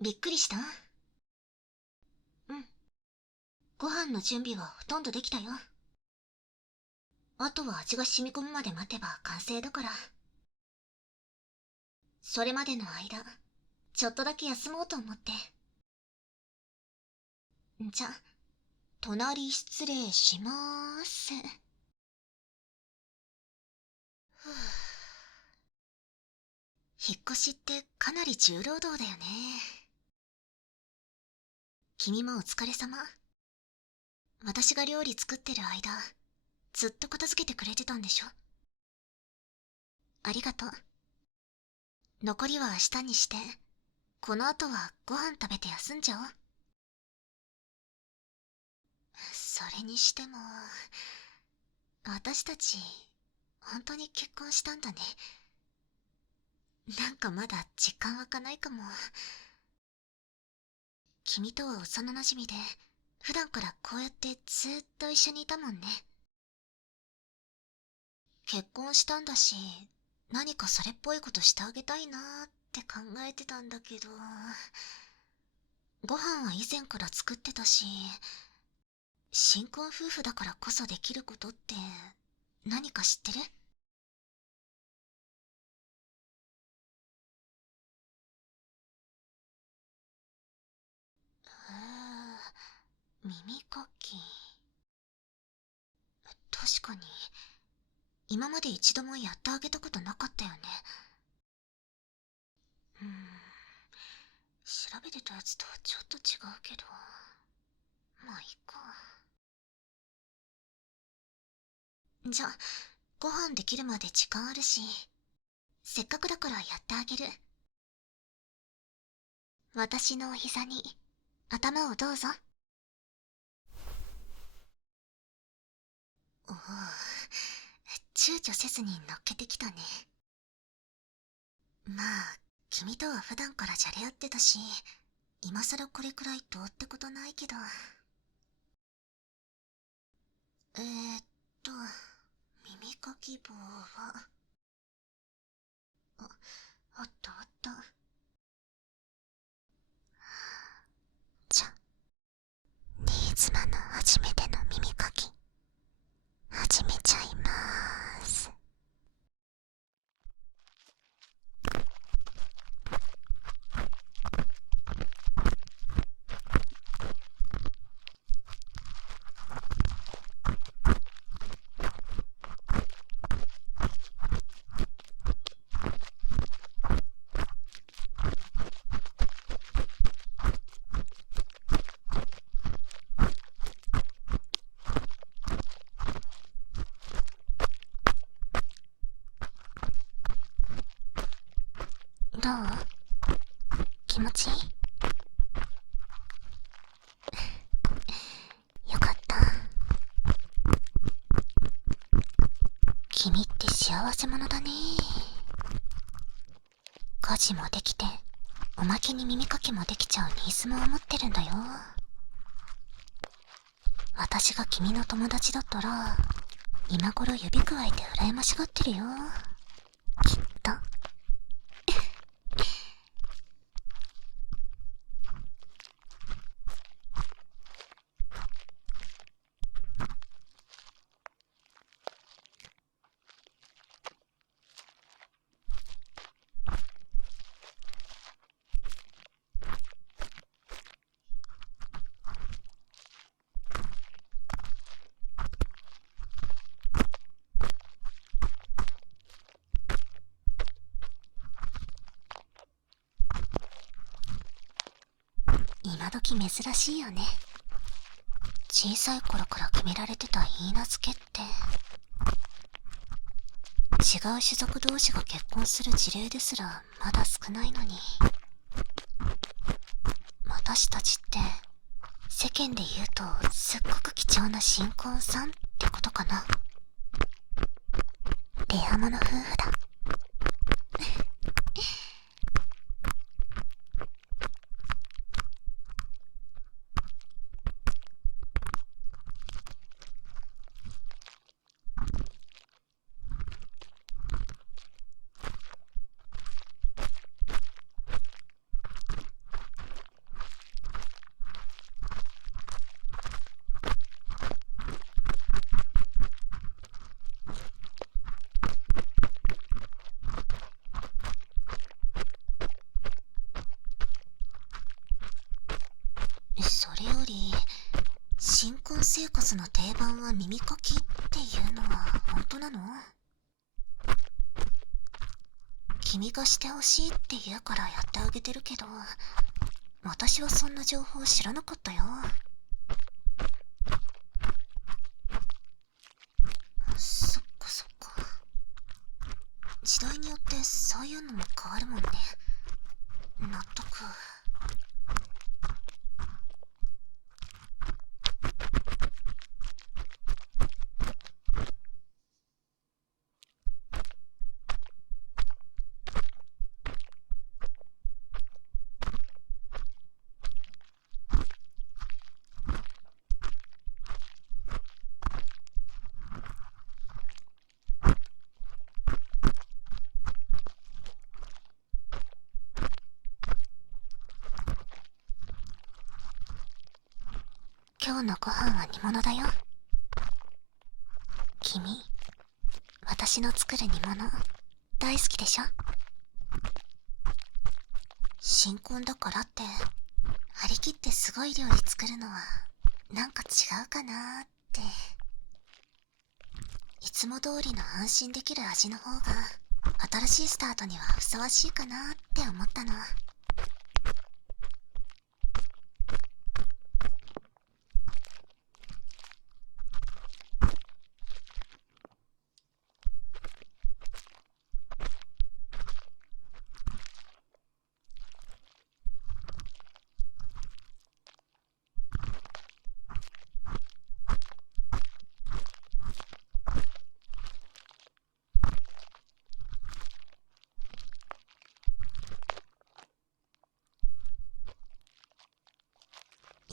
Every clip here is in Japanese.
びっくりした？うん。ご飯の準備はほとんどできたよ。あとは味が染み込むまで待てば完成だから。それまでの間、ちょっとだけ休もうと思って。じゃ、隣失礼しまーす。引っ越しってかなり重労働だよね。君もお疲れ様。私が料理作ってる間、ずっと片付けてくれてたんでしょ？ありがとう。残りは明日にして、この後はご飯食べて休んじゃおう。それにしても、私たち、本当に結婚したんだね。なんかまだ実感湧かないかも。君とは幼馴染で、普段からこうやってずっと一緒にいたもんね。結婚したんだし、何かそれっぽいことしてあげたいなーって考えてたんだけど、ご飯は以前から作ってたし、新婚夫婦だからこそできることって何か知ってる？耳かき。確かに、今まで一度もやってあげたことなかったよね。うーん、調べてたやつとはちょっと違うけど、まあいいか。じゃあ、ご飯できるまで時間あるし、せっかくだからやってあげる。私のお膝に頭をどうぞ。おお、躊躇せずに乗っけてきたね。まあ、君とは普段からじゃれ合ってたし、今更これくらいどうってことないけど。えーっと、耳かき棒は、あ、あったあった。じゃ、新妻の初めての耳かき、始めちゃいまーす。どう？気持ちいい？よかった。君って幸せ者だね。家事もできて、おまけに耳かきもできちゃうニーズも持ってるんだよ。私が君の友達だったら、今頃指くわえて羨ましがってるよ。きっと。今時珍しいよね。小さい頃から決められてた許嫁って、違う種族同士が結婚する事例ですらまだ少ないのに、私たちって世間で言うとすっごく貴重な新婚さんってことかな。レアもの夫婦だ。生活の定番は耳かきっていうのは本当なの？君がしてほしいって言うからやってあげてるけど、私はそんな情報知らなかったよ。そっかそっか。時代によってそういうのも変わるもんね。納得。今日のご飯は煮物だよ。君、私の作る煮物大好きでしょ？新婚だからって張り切ってすごい料理作るのはなんか違うかなーって。いつも通りの安心できる味の方が新しいスタートにはふさわしいかなって思ったの。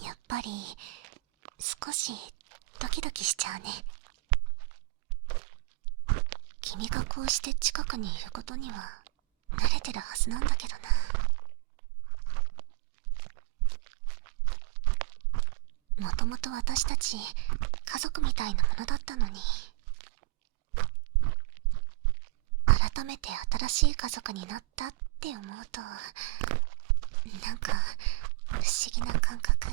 やっぱり少しドキドキしちゃうね。君がこうして近くにいることには慣れてるはずなんだけどな。もともと私たち家族みたいなものだったのに、改めて新しい家族になったって思うと、なんか不思議な感覚。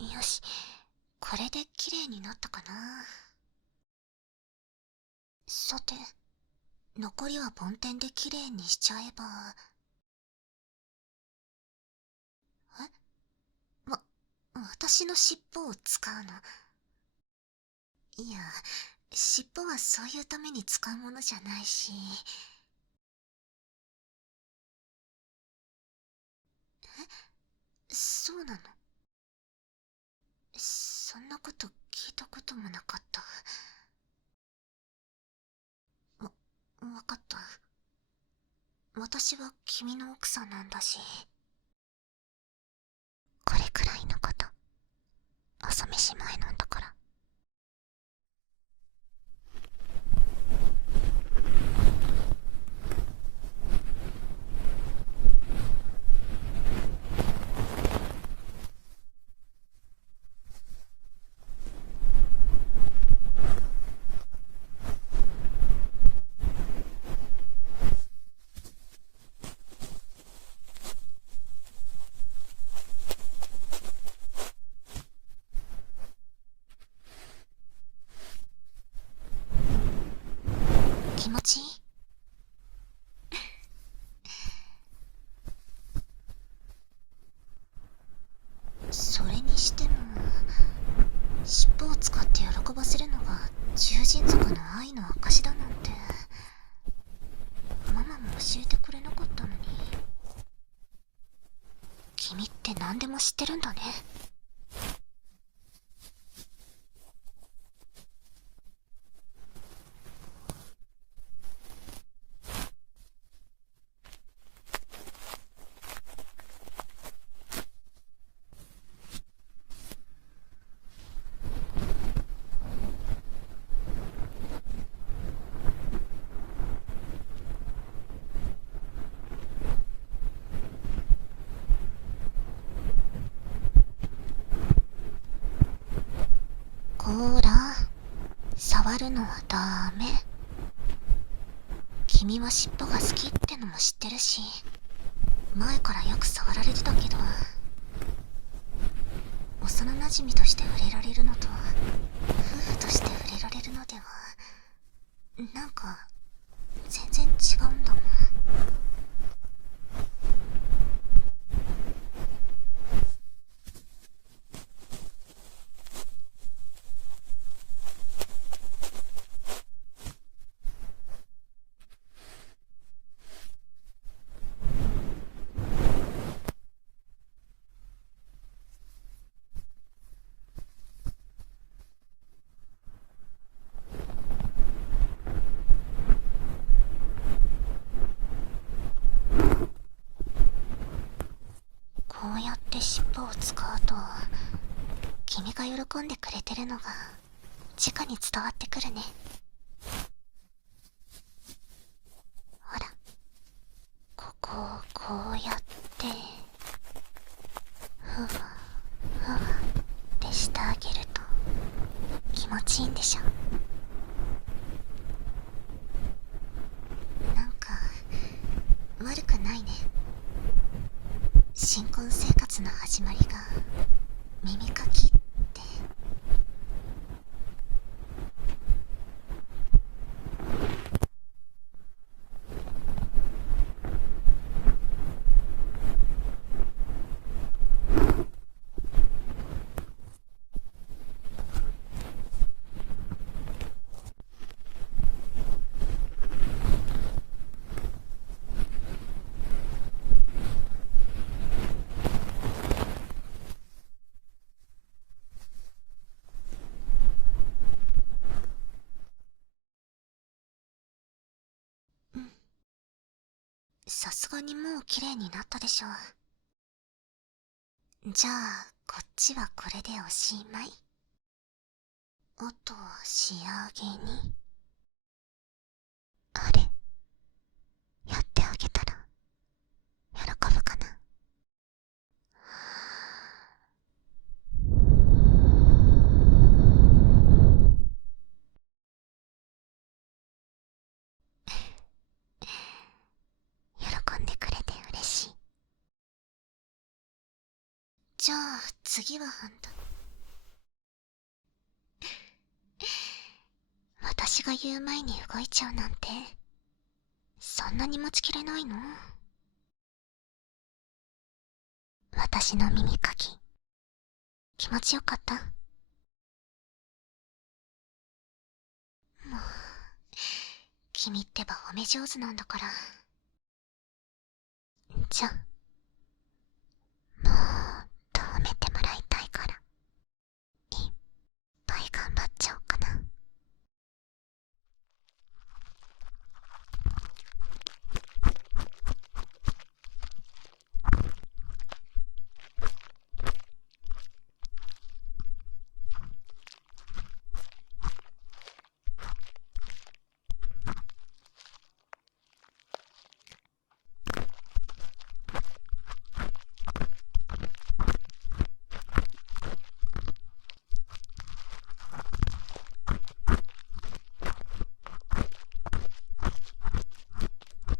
よし、これで綺麗になったかな。さて、残りは梵天で綺麗にしちゃえば。わ、私の尻尾を使うの？いや、尻尾はそういうために使うものじゃないし。そうなの？そんなこと聞いたこともなかった。わかった。私は君の奥さんなんだし。これくらいのこと、朝飯前なんだから。気持ちいい？それにしても何でも知ってるんだね。こーら、触るのはダメ。君は尻尾が好きってのも知ってるし、前からよく触られてたけど、幼馴染として触れられるのと夫婦として触れられるのではなんか全然違うんだもん。こうやって尻尾を使うと君が喜んでくれてるのが直に伝わってくるね。ほら、ここをこうやってふわふわってしてあげると気持ちいいんでしょ。なんか悪くないね。新婚生活の始まりが耳かきって。さすがにもう綺麗になったでしょう。じゃあこっちはこれでおしまい。あと仕上げにあれやってあげたら喜ぶかな。喜んでくれて嬉しい。じゃあ次はあんた。私が言う前に動いちゃうなんてそんなに待ちきれないの？私の耳かき気持ちよかった？もう君ってば褒め上手なんだから。じゃもう褒めてもらいたいからいっぱい頑張っちゃおうかな。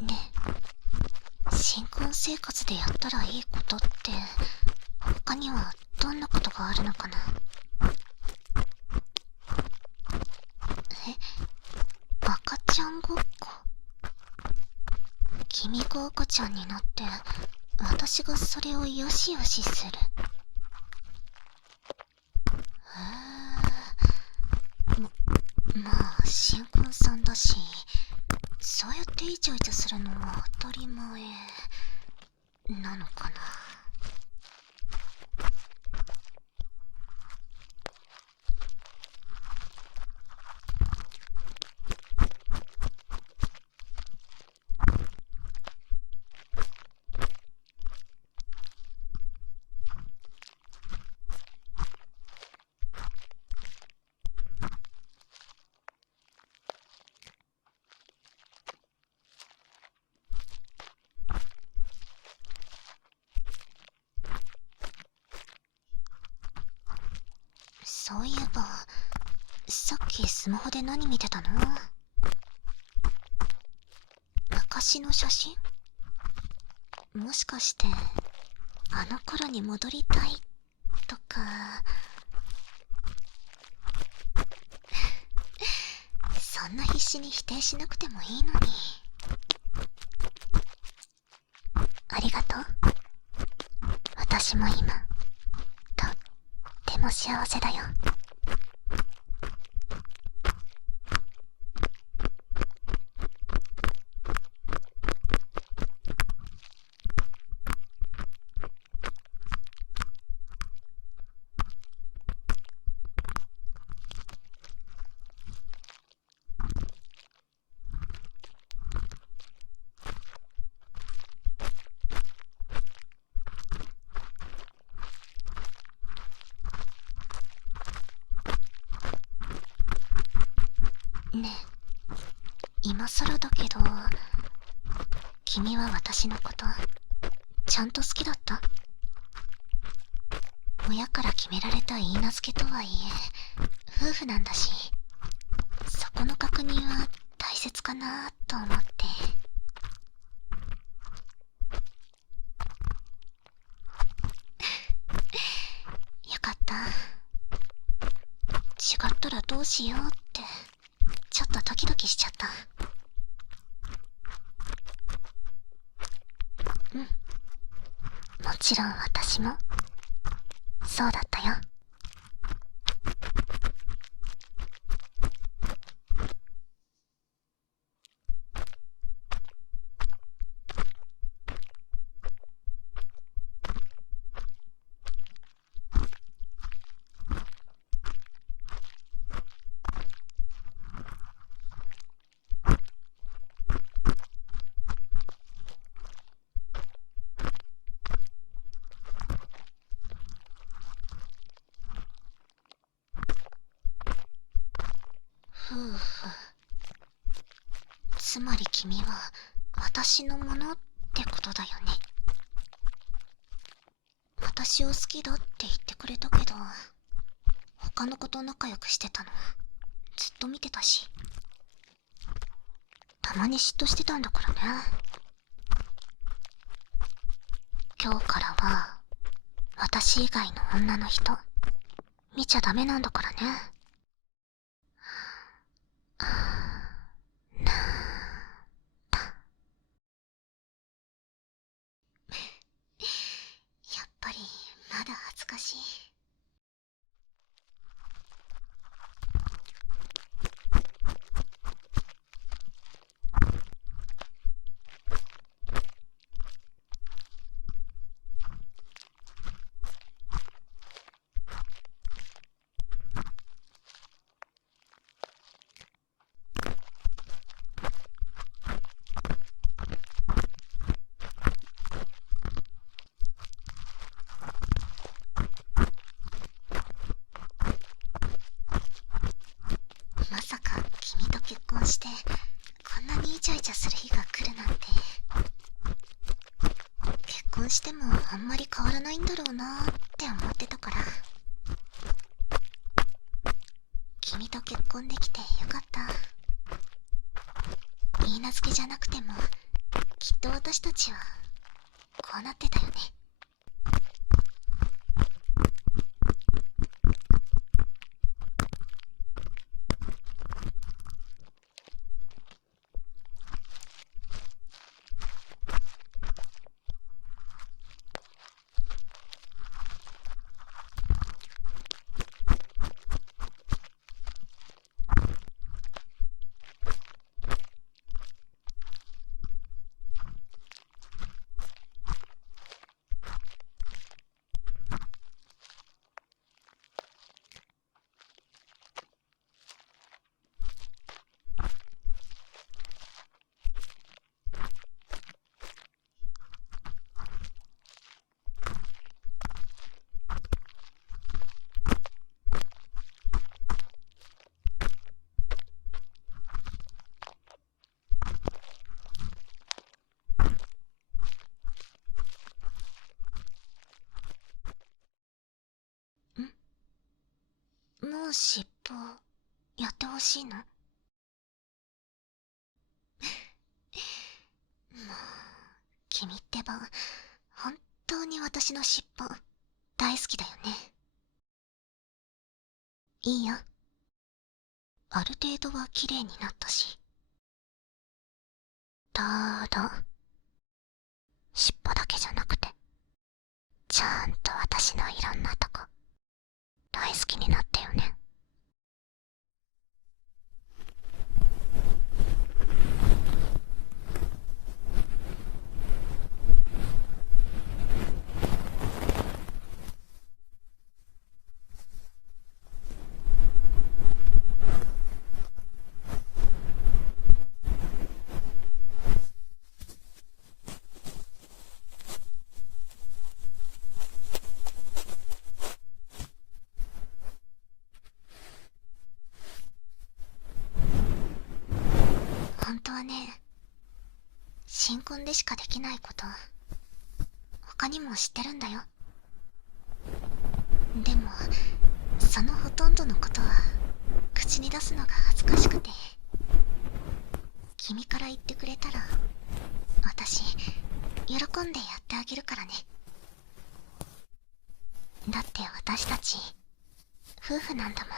ねえ、新婚生活でやったらいいことって他にはどんなことがあるのかな。え、赤ちゃんごっこ。君が赤ちゃんになって私がそれをよしよしする。まあ新婚さんだしそうやってイチャイチャするのは当たり前なのかな。そういえば、さっきスマホで何見てたの？昔の写真？もしかして、あの頃に戻りたいとか。そんな必死に否定しなくてもいいのに。ありがとう。私も今、とっても幸せだよ。ねえ、今更だけど、君は私のことちゃんと好きだった？親から決められた許嫁とはいえ夫婦なんだし、そこの確認は大切かなと思って。よかった。違ったらどうしようってちょっとドキドキしちゃった。うん、もちろん私もそうだったよ。夫婦、つまり君は私のものってことだよね。私を好きだって言ってくれたけど、他の子と仲良くしてたのずっと見てたし、たまに嫉妬してたんだからね。今日からは私以外の女の人見ちゃダメなんだからね。なやっぱりまだ恥ずかしい。まさか君と結婚してこんなにイチャイチャする日が来るなんて。結婚してもあんまり変わらないんだろうなって思ってたから。君と結婚できてよかった。許嫁じゃなくてもきっと私たちはこうなってたよね。欲しいの？もう、君ってば、本当に私の尻尾、大好きだよね。いいよ。ある程度は綺麗になったし。ただ、尻尾だけじゃなくて、ちゃんと私のいろんなとこ、大好きになったよね。本当はね、新婚でしかできないこと、他にも知ってるんだよ。でも、そのほとんどのことは、口に出すのが恥ずかしくて。君から言ってくれたら、私、喜んでやってあげるからね。だって私たち、夫婦なんだもん。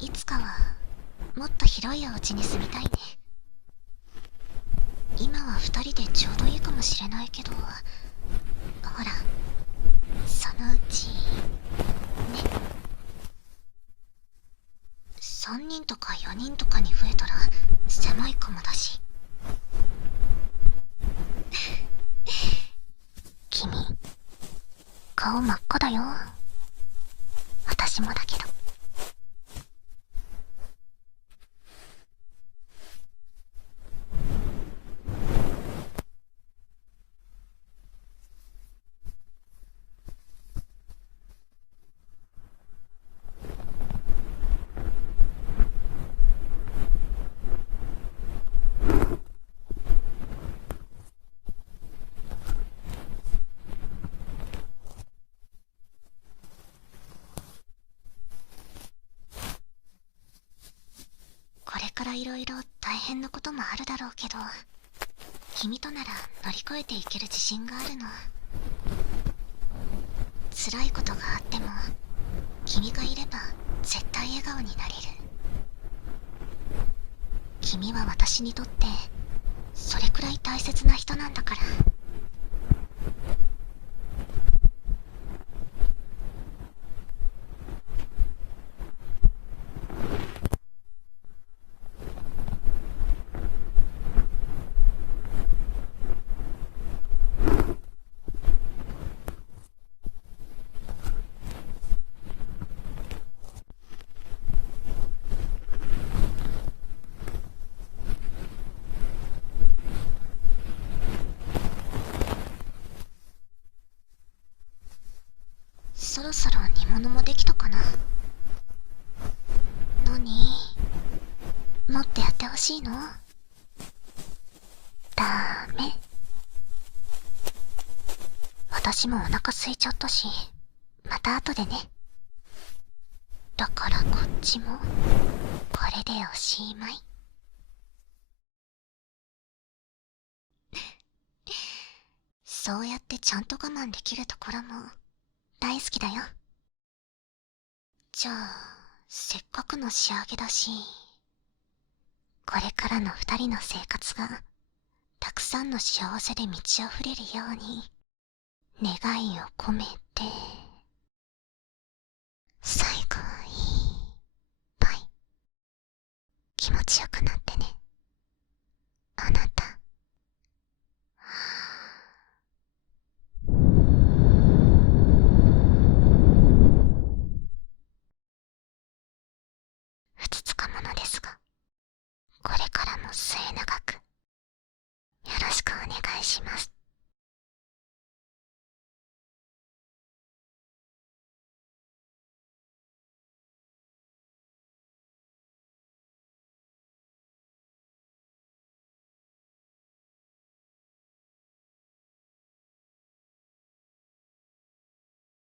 いつかは、もっと広いお家に住みたいね。今は二人でちょうどいいかもしれないけど、ほら、そのうち、ね。3人とか4人とかに増えたら、狭いかもだし。君、顔真っ赤だよ。私もだけど。これからいろいろ大変なこともあるだろうけど、君となら乗り越えていける自信があるの。辛いことがあっても、君がいれば絶対笑顔になれる。君は私にとってそれくらい大切な人なんだから。そろそろ煮物もできたかな。何？もっとやってほしいの？ダメ。私もお腹空いちゃったし、また後でね。だからこっちも、これでおしまい。そうやってちゃんと我慢できるところも、大好きだよ。じゃあ、せっかくの仕上げだし、これからの二人の生活が、たくさんの幸せで満ち溢れるように、願いを込めて、最後いっぱい気持ちよくなって